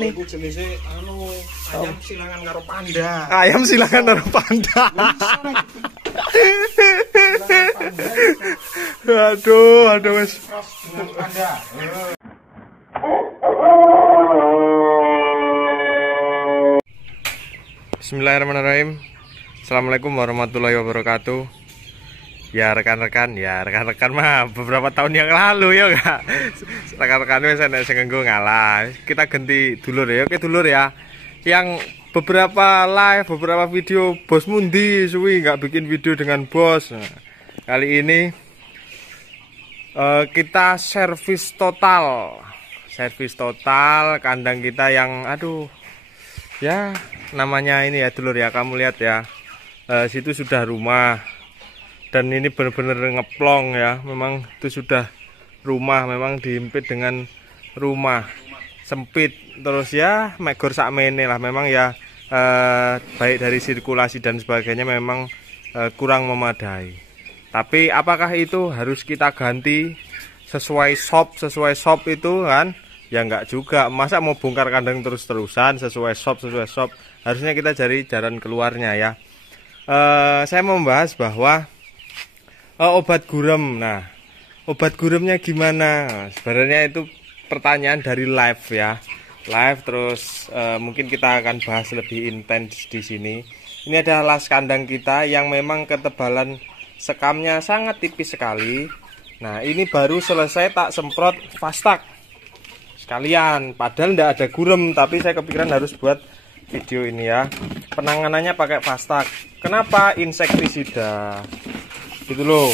Nih. Iku jenise ayam silangan karo panda. Ayam silangan karo panda. Aduh wis. Bismillahirrahmanirrahim. Assalamualaikum warahmatullahi wabarakatuh. Ya rekan-rekan mah beberapa tahun yang lalu ya enggak. Rekan-rekan wis enek sing nganggo ngalah. Kita ganti dulur ya. Oke dulur ya. Yang beberapa live, beberapa video bos mundi suwi enggak bikin video dengan bos. Nah, kali ini kita servis total. Servis total kandang kita yang aduh. Ya, namanya ini ya dulur ya, kamu lihat ya. Situ sudah rumah. Dan ini benar-benar ngeplong ya. Memang itu sudah rumah, memang dihimpit dengan rumah sempit. Terus ya megor sakmene lah. Memang ya baik dari sirkulasi dan sebagainya memang kurang memadai. Tapi apakah itu harus kita ganti sesuai shop itu kan? Ya enggak juga. Masa mau bongkar kandang terus-terusan sesuai shop. Harusnya kita cari jalan keluarnya ya. Saya mau membahas bahwa obat gurem. Nah, obat guremnya gimana? Sebenarnya itu pertanyaan dari live ya. Live terus mungkin kita akan bahas lebih intens di sini. Ini adalah las kandang kita yang memang ketebalan sekamnya sangat tipis sekali. Nah, ini baru selesai tak semprot Fastak sekalian. Padahal tidak ada gurem, tapi saya kepikiran harus buat video ini ya. Penanganannya pakai Fastak. Kenapa? Insektisida. Gitu loh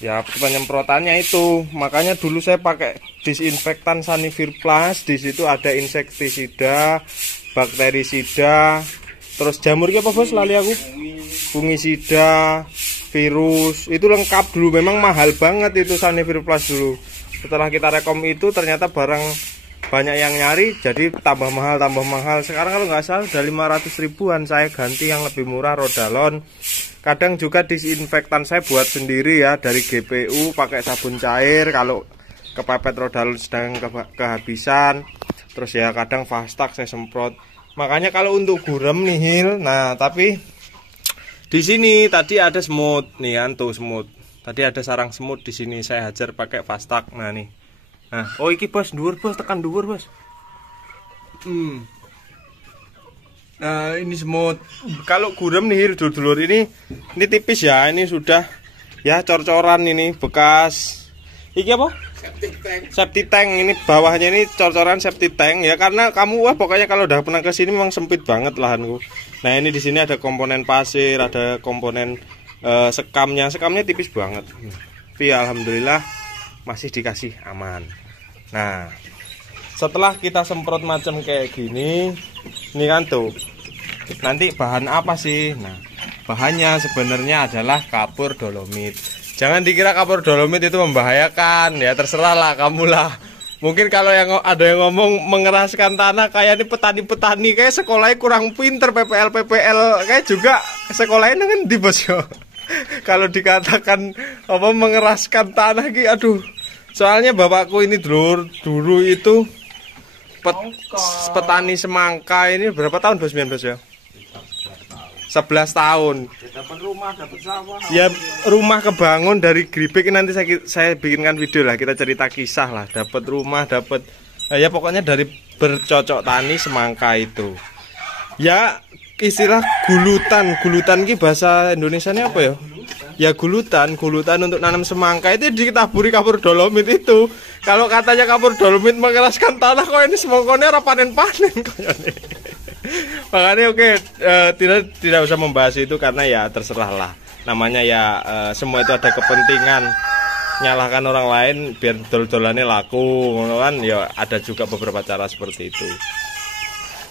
ya, penyemprotannya itu. Makanya dulu saya pakai disinfektan Sanivir Plus. Di situ ada insektisida, bakterisida, terus jamurnya apa bos lali aku, fungisida, virus, itu lengkap dulu. Memang mahal banget itu Sanivir Plus dulu. Setelah kita rekom itu ternyata barang banyak yang nyari, jadi tambah mahal. Sekarang kalau nggak salah udah 500 ribuan. Saya ganti yang lebih murah, Rodalon. Kadang juga disinfektan saya buat sendiri ya, dari GPU pakai sabun cair kalau kepepet Rodalon sedang kehabisan. Terus ya kadang Fastak saya semprot. Makanya kalau untuk gurem nihil. Nah, tapi di sini tadi ada semut nih kan, tuh semut. Tadi ada sarang semut di sini, saya hajar pakai Fastak. Nah nih. Nah, oh iki bos, dhuwur bos, tekan dhuwur bos. Nah, ini semut. Kalau gurem nih dulur ini tipis ya. Ini sudah ya cor-coran ini bekas. Iki apa? Septic tank. Ini bawahnya ini cor-coran septic tank ya, karena kamu wah pokoknya kalau udah pernah ke sini memang sempit banget lahanku. Nah, ini di sini ada komponen pasir, ada komponen sekamnya tipis banget. Tapi alhamdulillah masih dikasih aman. Nah, setelah kita semprot macam kayak gini, ini kan tuh. Nanti bahan apa sih? Nah, bahannya sebenarnya adalah kapur dolomit. Jangan dikira kapur dolomit itu membahayakan, ya terserah lah kamu lah. Mungkin kalau yang ada yang ngomong mengeraskan tanah kayak ini petani-petani kayak sekolahnya kurang pinter, PPL kayak juga sekolahnya kan di bos yo. Kalau dikatakan apa mengeraskan tanah ki, aduh. Soalnya bapakku ini dulu itu petani semangka. Ini berapa tahun bos ya? 11 tahun. Dapat rumah, dapat sawah. Ya rumah kebangun dari Gribek. Nanti saya bikinkan video lah, kita cerita kisah lah. Dapat rumah, dapat ya pokoknya dari bercocok tani semangka itu. Ya istilah gulutan ki bahasa Indonesianya apa ya? Ya gulutan untuk nanam semangka itu ditaburi kapur dolomit itu. Kalau katanya kapur dolomit mengeraskan tanah, kok ini semangkanya ora panen-panen kayaknya. Makanya oke, tidak usah membahas itu karena ya terserah lah. Namanya ya semua itu ada kepentingan. Nyalahkan orang lain biar dol-dolannya laku, kan ya ada juga beberapa cara seperti itu.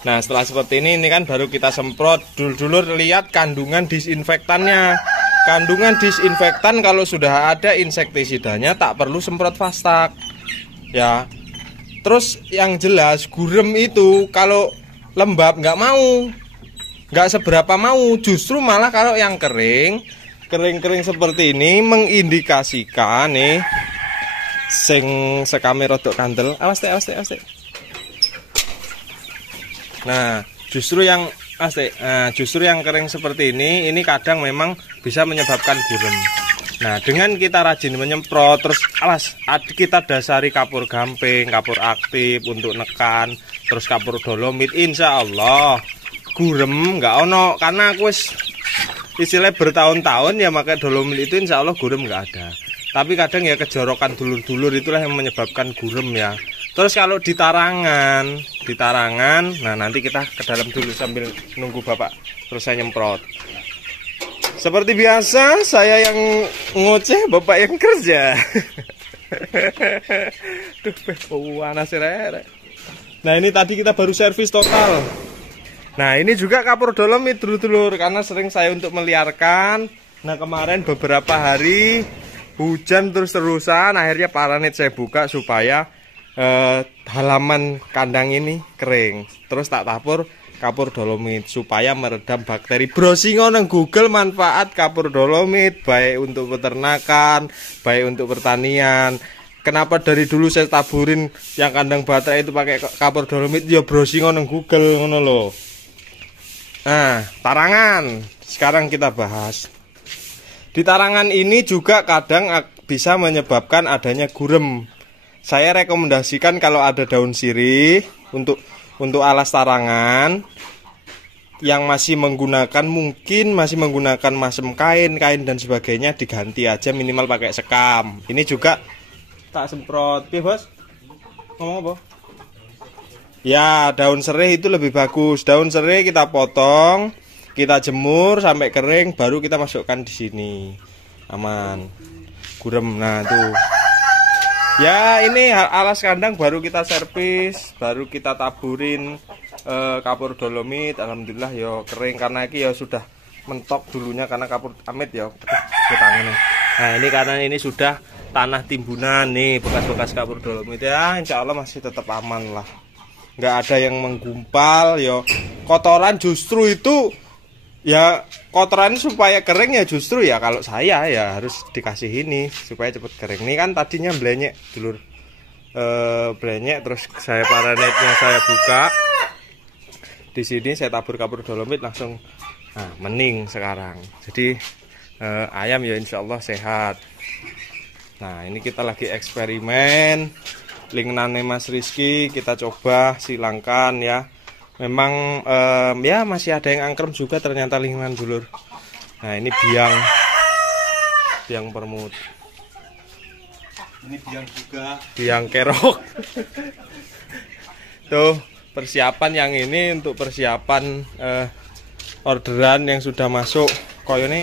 Nah, setelah seperti ini kan baru kita semprot. Dulur lihat kandungan disinfektannya. Kandungan disinfektan kalau sudah ada insektisidanya tak perlu semprot Fastak. Ya. Terus yang jelas gurem itu kalau lembab nggak mau. Nggak seberapa mau, justru malah kalau yang kering seperti ini mengindikasikan nih sing sekame rodok kandel. Awas teh. Nah, justru yang justru yang kering seperti ini kadang memang bisa menyebabkan gurem. Nah, dengan kita rajin menyemprot, terus kita dasari kapur gamping, kapur aktif untuk nekan, terus kapur dolomit, insya Allah gurem nggak ono. Karena aku istilahnya bertahun-tahun ya pakai dolomit itu, insya Allah gurem nggak ada. Tapi kadang ya kejorokan dulur-dulur itulah yang menyebabkan gurem ya. Terus kalau di tarangan, nah nanti kita ke dalam dulu sambil nunggu Bapak selesai nyemprot. Seperti biasa, saya yang ngoceh, Bapak yang kerja. Duh, panas rere. Nah, ini tadi kita baru servis total. Nah, ini juga kapur dolomit dulur-dulur, karena sering saya untuk meliarkan. Nah, kemarin beberapa hari hujan terus-terusan, akhirnya paranet saya buka supaya halaman kandang ini kering. Terus tak tapur kapur dolomit supaya meredam bakteri. Browsing nang Google manfaat kapur dolomit baik untuk peternakan, baik untuk pertanian. Kenapa dari dulu saya taburin yang kandang baterai itu pakai kapur dolomit? Ya browsing nang Google ngono lho. Nah, tarangan. Sekarang kita bahas. Di tarangan ini juga kadang bisa menyebabkan adanya gurem. Saya rekomendasikan kalau ada daun sirih untuk alas tarangan yang masih menggunakan masem kain dan sebagainya, diganti aja minimal pakai sekam. Ini juga tak semprot. Piye, Bos? Ngomong apa? Ya, daun sereh itu lebih bagus. Daun sereh kita potong, kita jemur sampai kering, baru kita masukkan di sini. Aman. Gurem. Nah, tuh. Ya, ini alas kandang baru kita servis, baru kita taburin kapur dolomit. Alhamdulillah ya kering, karena ini ya sudah mentok dulunya karena kapur amit ya. Nah, ini karena ini sudah tanah timbunan nih, bekas-bekas kapur dolomit ya, insya Allah masih tetap aman lah. Nggak ada yang menggumpal ya. Kotoran justru itu ya, kotoran supaya kering ya justru ya kalau saya ya harus dikasih ini supaya cepet kering. Ini kan tadinya blenyek dulur, blenyek, terus saya paranetnya saya buka di sini, saya tabur kapur dolomit langsung mening sekarang. Jadi ayam ya insya Allah sehat. Nah, ini kita lagi eksperimen lingnane Mas Rizky, kita coba silangkan ya. Memang ya masih ada yang angkrem juga ternyata lingkungan dulur. Nah, ini biang permut. Ini biang juga, biang kerok. Tuh, persiapan yang ini untuk persiapan orderan yang sudah masuk. Koyo ini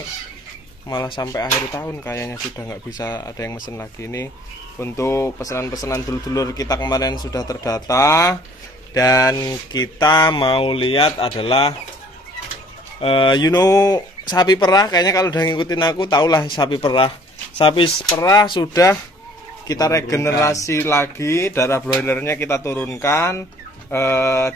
malah sampai akhir tahun kayaknya sudah nggak bisa ada yang mesen lagi. Ini untuk pesanan-pesanan dulur-dulur kita kemarin sudah terdata. Dan kita mau lihat adalah sapi perah. Kayaknya kalau udah ngikutin aku tahulah sapi perah. Sapi perah sudah kita regenerasi lagi, darah broilernya kita turunkan,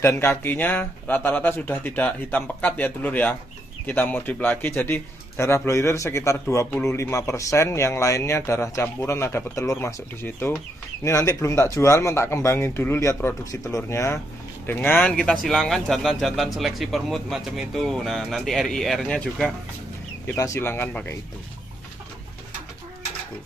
dan kakinya rata-rata sudah tidak hitam pekat ya dulur ya. Kita modif lagi, jadi darah broiler sekitar 25%, yang lainnya darah campuran, ada petelur masuk di situ. Ini nanti belum tak jual, mau tak kembangin dulu, lihat produksi telurnya. Dengan kita silangkan jantan-jantan seleksi permut macam itu. Nah, nanti RIR-nya juga kita silangkan pakai itu.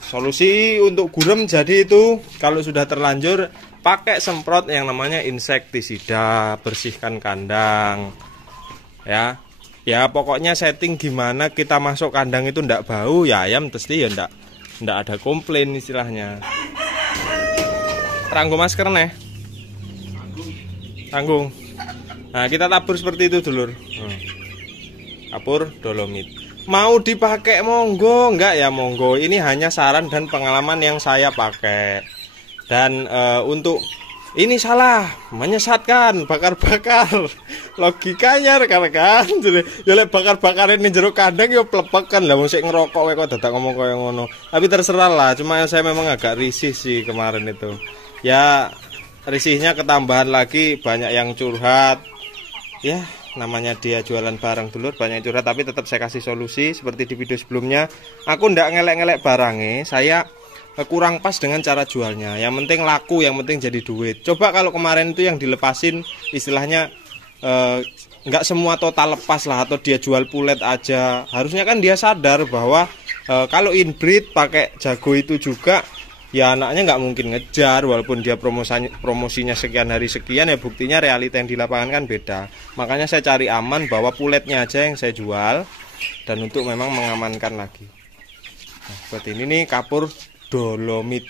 Solusi untuk gurem jadi itu kalau sudah terlanjur pakai semprot yang namanya insektisida, bersihkan kandang. Ya pokoknya setting gimana kita masuk kandang itu ndak bau ya, ayam pasti ya ndak ada komplain istilahnya. Tanggung masker nih. Tanggung. Nah, kita tabur seperti itu dulur. Kapur dolomit. Mau dipakai monggo, enggak ya monggo. Ini hanya saran dan pengalaman yang saya pakai. Dan untuk ini salah, menyesatkan, bakar-bakar. Logikanya rekan-rekan. Ya lek bakar-bakar ini jeruk kandang ya plepek kan lah, wong sik ngerokok wae kok dadak ngomong kaya ngono. Tapi terserah lah, cuma saya memang agak risih sih kemarin itu. Ya risihnya ketambahan lagi banyak yang curhat. Ya, namanya dia jualan barang dulur, banyak yang curhat, tapi tetap saya kasih solusi seperti di video sebelumnya. Aku ndak ngelek-ngelek barangnya, saya kurang pas dengan cara jualnya. Yang penting laku, yang penting jadi duit. Coba kalau kemarin itu yang dilepasin istilahnya nggak semua total lepas lah atau dia jual pulet aja. Harusnya kan dia sadar bahwa kalau inbreed pakai jago itu juga ya anaknya nggak mungkin ngejar, walaupun dia promosinya sekian hari sekian, ya buktinya realita yang di lapangan kan beda. Makanya saya cari aman bahwa puletnya aja yang saya jual dan untuk memang mengamankan lagi. Nah, buat ini nih kapur dolomit.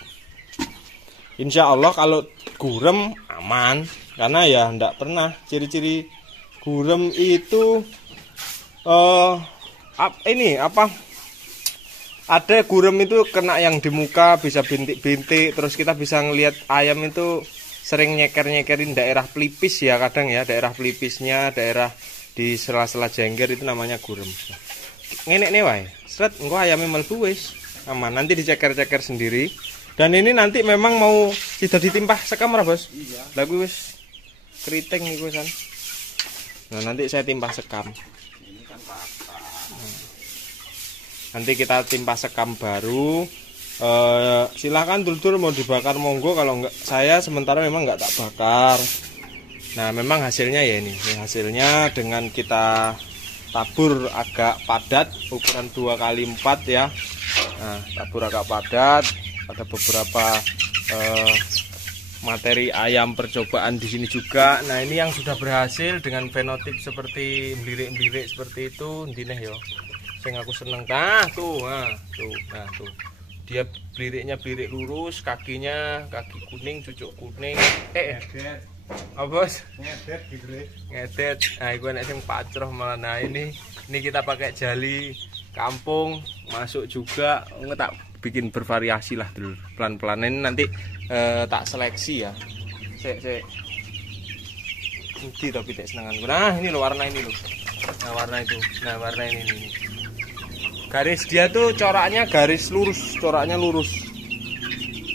Insya Allah kalau gurem aman, karena ya enggak pernah ciri-ciri gurem itu ada gurem itu kena yang di muka bisa bintik-bintik, terus kita bisa ngelihat ayam itu sering nyeker-nyekerin daerah pelipis ya, kadang ya daerah pelipisnya, daerah di sela-sela jengger itu namanya gurem. Ngenek nih wae, seret engko ayamnya mlebu wis aman, nanti diceker-ceker sendiri. Dan ini nanti memang mau sudah ditimpah sekam ora, Bos? Iya. Lah kuwi wis keriting iku kan. Nah, nanti saya timpah sekam. Ini kan patah. Nanti kita timpah sekam baru. Silahkan dulur mau dibakar monggo, kalau enggak saya sementara memang enggak tak bakar. Nah, memang hasilnya ya ini hasilnya dengan kita tabur agak padat, ukuran 2x4 ya. Nah, tabur agak padat, ada beberapa materi ayam percobaan di sini juga. Nah, ini yang sudah berhasil dengan fenotip seperti melirik-melirik seperti itu, ndineh yo. Sing aku seneng. Nah, tuh. Dia beliriknya belirik lurus, kakinya kaki kuning, cucuk kuning. Ngedet. Apa, Bos? Ngedet gitu deh. Ngedet. Nah, iku nek sing pacroh malah. Nah, ini kita pakai jali kampung masuk juga. Tak bikin bervariasi lah dulu. Pelan-pelan ini nanti tak seleksi ya. Sek. Nanti tapi tak senengan. Nah, ini loh warna ini loh. Nah, warna itu. Nah, warna ini. Garis dia tuh coraknya garis lurus, coraknya lurus.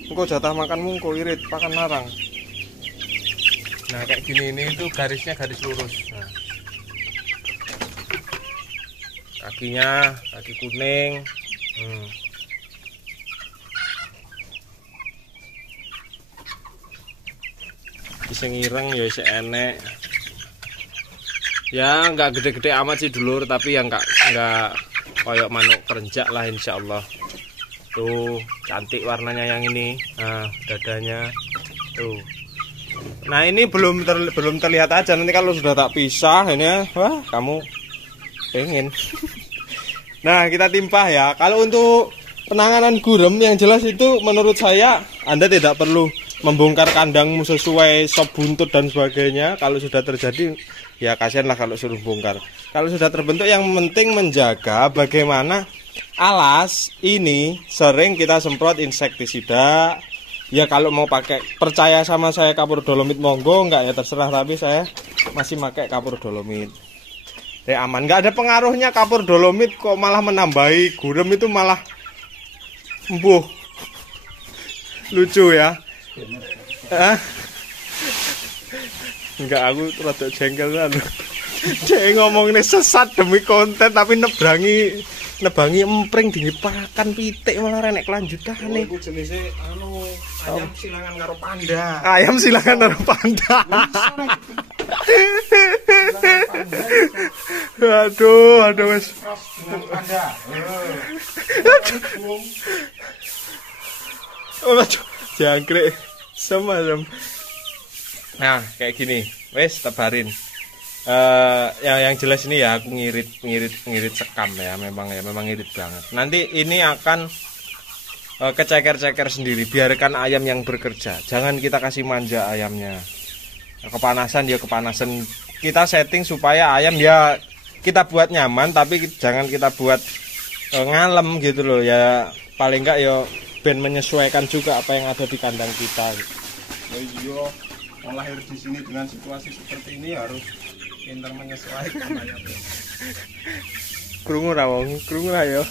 Engko jatah makanmu engko irit pakan larang. Nah, kayak gini ini tuh garisnya garis lurus. Nah. Kakinya kaki kuning. Bisa ngireng ya isih enek. Ya nggak gede-gede amat sih dulur, tapi yang nggak kayak manuk kerenjak lah insyaallah. Tuh cantik warnanya yang ini. Nah, dadanya tuh. Nah, ini belum terlihat aja, nanti kalau sudah tak pisah ini ya, wah kamu pengen. Nah, kita timpah ya. Kalau untuk penanganan gurem yang jelas itu menurut saya Anda tidak perlu membongkar kandangmu sesuai sop buntut dan sebagainya. Kalau sudah terjadi ya kasihan lah kalau suruh bongkar. Kalau sudah terbentuk, yang penting menjaga bagaimana alas ini sering kita semprot insektisida. Ya kalau mau pakai, percaya sama saya kapur dolomit monggo, enggak ya terserah, tapi saya masih pakai kapur dolomit. Ya aman, enggak ada pengaruhnya kapur dolomit kok malah menambahi gurem itu malah embuh. Lucu ya. Enggak, aku rada jengkel kan. Dia ngomongin sesat demi konten tapi nebangi empring dipakan pitik malah renek kelanjutane. Iku jenenge ayam silangan karo panda. Ayam silangan karo panda. Aduh wis. Dengan panda. Jangkrik semacam. Nah, kayak gini. Wes tebarin. Yang jelas ini ya aku ngirit sekam ya, memang ngirit banget. Nanti ini akan keceker-ceker sendiri, biarkan ayam yang bekerja. Jangan kita kasih manja ayamnya. Kepanasan ya kepanasan. Kita setting supaya ayam ya kita buat nyaman, tapi jangan kita buat ngalem gitu loh ya. Paling enggak ya ben menyesuaikan juga apa yang ada di kandang kita. Iya, lahir di sini dengan situasi seperti ini harus pintar menyesuaikan ayamnya. Krungu ra wong, krungu ra yo.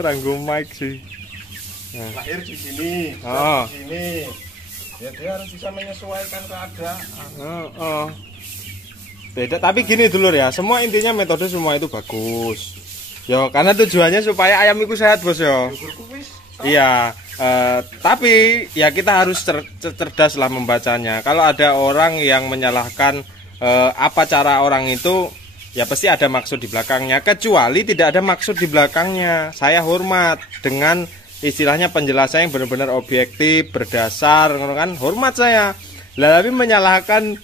Ranggo mic sih. Nah. Lahir di sini, di sini. Ya dia harus bisa menyesuaikan keadaan. Beda, tapi gini dulur ya, semua intinya metode semua itu bagus. Yo, karena tujuannya supaya ayam itu sehat, Bos yo. Iya, tapi ya kita harus cerdas lah membacanya. Kalau ada orang yang menyalahkan apa cara orang itu, ya pasti ada maksud di belakangnya. Kecuali tidak ada maksud di belakangnya, saya hormat dengan istilahnya penjelasan yang benar-benar objektif, berdasar, kan hormat saya. Tapi menyalahkan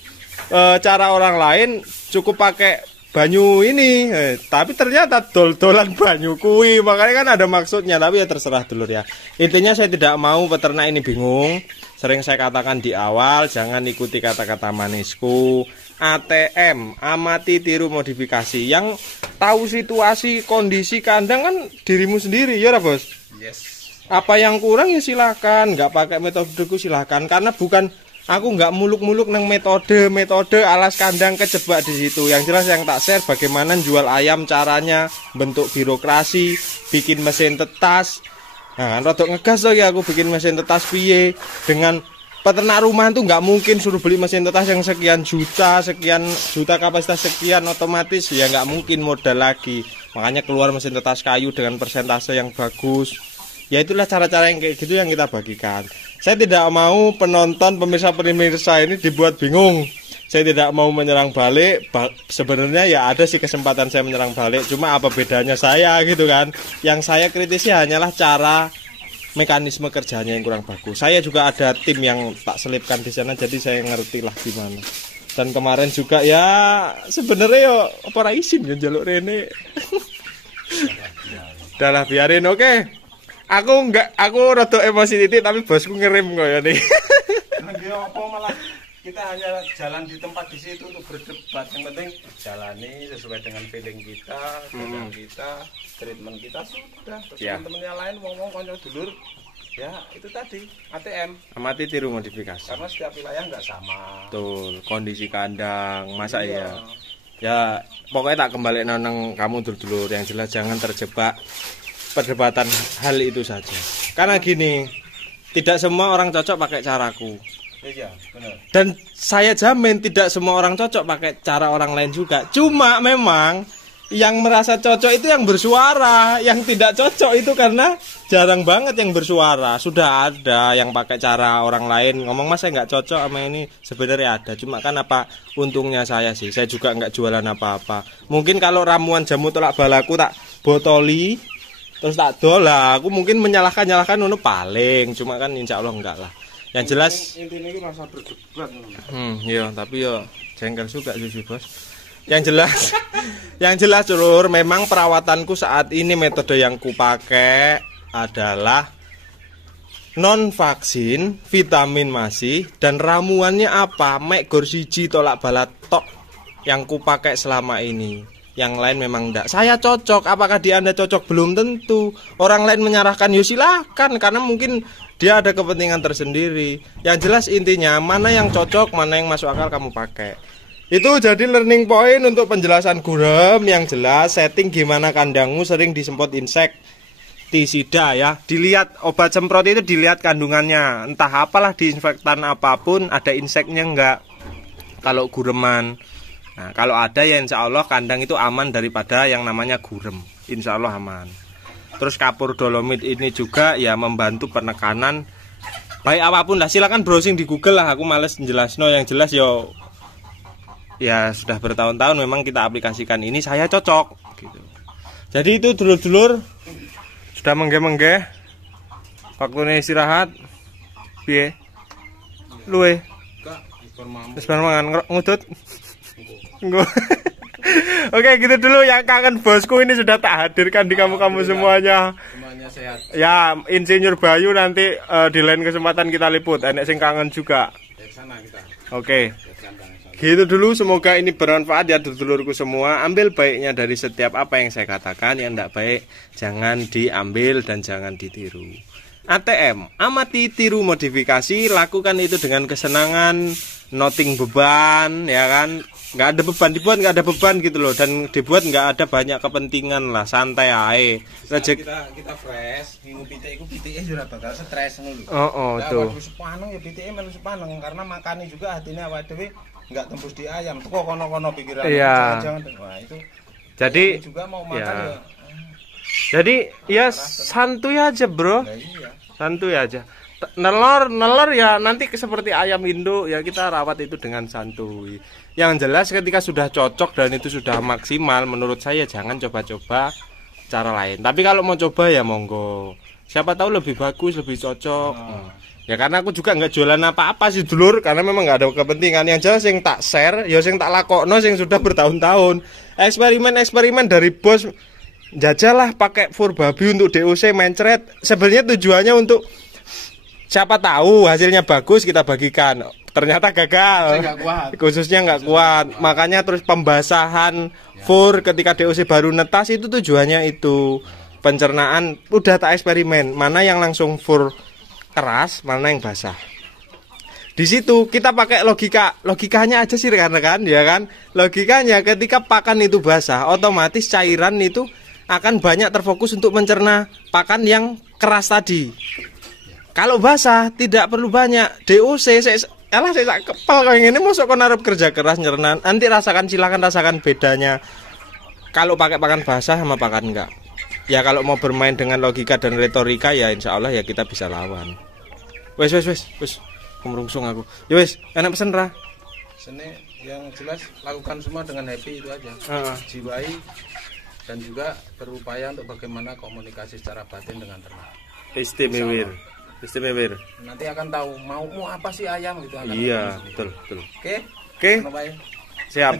cara orang lain cukup pakai banyu ini, tapi ternyata dol-dolan banyu kui, makanya kan ada maksudnya. Tapi ya terserah dulur ya. Intinya saya tidak mau peternak ini bingung. Sering saya katakan di awal, jangan ikuti kata-kata manisku. ATM, amati tiru modifikasi. Yang tahu situasi kondisi kandang kan dirimu sendiri ya bos. Yes. Apa yang kurang ya silakan, nggak pakai metodeku silakan, karena bukan aku nggak muluk-muluk neng metode alas kandang kejebak di situ. Yang jelas yang tak share bagaimana jual ayam, caranya, bentuk birokrasi, bikin mesin tetas. Nah, kan rodok ngegas lagi aku bikin mesin tetas piye. Dengan peternak rumahan tuh nggak mungkin suruh beli mesin tetas yang sekian juta kapasitas sekian, otomatis ya nggak mungkin modal lagi. Makanya keluar mesin tetas kayu dengan persentase yang bagus. Ya itulah cara-cara yang kayak gitu yang kita bagikan. Saya tidak mau penonton, pemirsa-pemirsa ini dibuat bingung. Saya tidak mau menyerang balik. Sebenarnya ya ada sih kesempatan saya menyerang balik. Cuma apa bedanya saya gitu kan. Yang saya kritisi hanyalah cara mekanisme kerjanya yang kurang bagus. Saya juga ada tim yang tak selipkan di sana, jadi saya ngerti lah gimana. Dan kemarin juga ya sebenarnya ya apa isim yang jaluk Rene. Udah lah biarin, oke. Aku rada emosi titik, tapi bosku ngerem kok ya nih. Apa malah kita hanya jalan di tempat di situ untuk berdebat. Yang penting jalani sesuai dengan feeling kita, kerjaan kita, treatment kita sudah. Terus teman-teman yang lain ngomong konco dulur, ya itu tadi ATM. Amati tiru modifikasi. Karena setiap wilayah nggak sama. Betul, kondisi kandang, masa iya. Ya pokoknya tak kembali nang kamu dulur-dulur, yang jelas jangan terjebak perdebatan hal itu saja. Karena gini, tidak semua orang cocok pakai caraku. Iya, benar. Dan saya jamin tidak semua orang cocok pakai cara orang lain juga. Cuma memang yang merasa cocok itu yang bersuara, yang tidak cocok itu karena jarang banget yang bersuara. Sudah ada yang pakai cara orang lain ngomong, mas saya nggak cocok sama ini. Sebenarnya ada, cuma kan apa untungnya saya sih, saya juga nggak jualan apa-apa. Mungkin kalau ramuan jamu tolak balaku tak botoli terus tak dol lah, aku mungkin menyalahkan ngono paling, cuma kan insya Allah enggak lah. Yang jelas intinya itu rasa berdebat. iya, tapi yo jengkel juga sih bos. Yang jelas dulur, memang perawatanku saat ini metode yang kupakai adalah non vaksin, vitamin masih, dan ramuannya apa? Mek gor siji tolak balat tok yang kupakai selama ini. Yang lain memang enggak. Saya cocok, apakah di Anda cocok? Belum tentu. Orang lain menyerahkan, ya silakan, karena mungkin dia ada kepentingan tersendiri. Yang jelas intinya mana yang cocok, mana yang masuk akal kamu pakai. Itu jadi learning point untuk penjelasan gurem. Yang jelas setting gimana kandangmu sering disemprot insektisida ya. Dilihat obat semprot itu, dilihat kandungannya. Entah apalah disinfektan apapun, ada inseknya enggak kalau gureman. Nah, kalau ada ya insya Allah kandang itu aman daripada yang namanya gurem. Insya Allah aman. Terus kapur dolomit ini juga ya membantu penekanan. Baik apapun lah, silakan browsing di Google lah. Aku males jelasno, yang jelas yo ya sudah bertahun-tahun memang kita aplikasikan ini, saya cocok gitu. Jadi itu dulur-dulur sudah mengge-mengge. Waktunya istirahat. Piye? Luwe. Wis mangan ngudut. Oke gitu dulu, yang kangen bosku ini sudah tak hadirkan di kamu-kamu semuanya. Semuanya sehat. Ya, Insinyur Bayu nanti di lain kesempatan kita liput. Enek sing kangen juga. Oke. Gitu dulu, semoga ini bermanfaat ya dulurku semua. Ambil baiknya dari setiap apa yang saya katakan, yang tidak baik jangan diambil dan jangan ditiru. ATM, amati tiru modifikasi, lakukan itu dengan kesenangan, noting beban, ya kan? Nggak ada beban, dibuat nggak ada beban gitu loh, dan dibuat nggak ada banyak kepentingan lah, santai aja. Kita fresh, minggu pitike sudah bakal stres ngono lho. Tuh. Waduh sepaneng ya pitike melu sepaneng, karena makane juga hatine awake dhewe nggak tembus di ayam. Kok kono-kono pikiran. Iya. Jangan. Wah, itu. Jadi juga mau makan ya. ya. Jadi ya santuy aja bro. Nah, iya. Santuy aja. Nelor ya nanti seperti ayam induk ya, kita rawat itu dengan santuy. Yang jelas ketika sudah cocok dan itu sudah maksimal, menurut saya jangan coba-coba cara lain. Tapi kalau mau coba ya monggo. Siapa tahu lebih bagus, lebih cocok. Ya karena aku juga nggak jualan apa-apa sih dulur, karena memang nggak ada kepentingan. Yang jelas yang tak share, ya yang tak lakokno, yang sudah bertahun-tahun. Eksperimen dari bos. Jajalah pakai fur babi untuk DOC mencret. Sebenarnya tujuannya untuk siapa tahu hasilnya bagus kita bagikan. Ternyata gagal. Khususnya nggak kuat. Makanya terus pembasahan fur ketika DOC baru netas itu tujuannya itu. Pencernaan udah tak eksperimen. Mana yang langsung fur keras, mana yang basah. Di situ kita pakai logikanya aja sih kan, ya kan? Logikanya ketika pakan itu basah, otomatis cairan itu akan banyak terfokus untuk mencerna pakan yang keras tadi. Kalau basah tidak perlu banyak. DOC saya kepal kalau yang ini masuk kon arep kerja keras nyerna. Nanti silakan rasakan bedanya. Kalau pakai pakan basah sama pakan enggak. Ya kalau mau bermain dengan logika dan retorika ya insya Allah ya kita bisa lawan. Wes kumrungsung aku. Ya wes, enak pesen ra. Sini yang jelas lakukan semua dengan happy itu aja. Jiwai dan juga berupaya untuk bagaimana komunikasi secara batin dengan ternak. Istimewa. Nanti akan tahu mau apa sih ayam gitu. Iya, betul. Oke. Siap.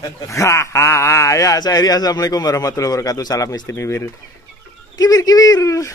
Ya, saya Iri, assalamualaikum warahmatullahi wabarakatuh. Salam istimewa. Kibir.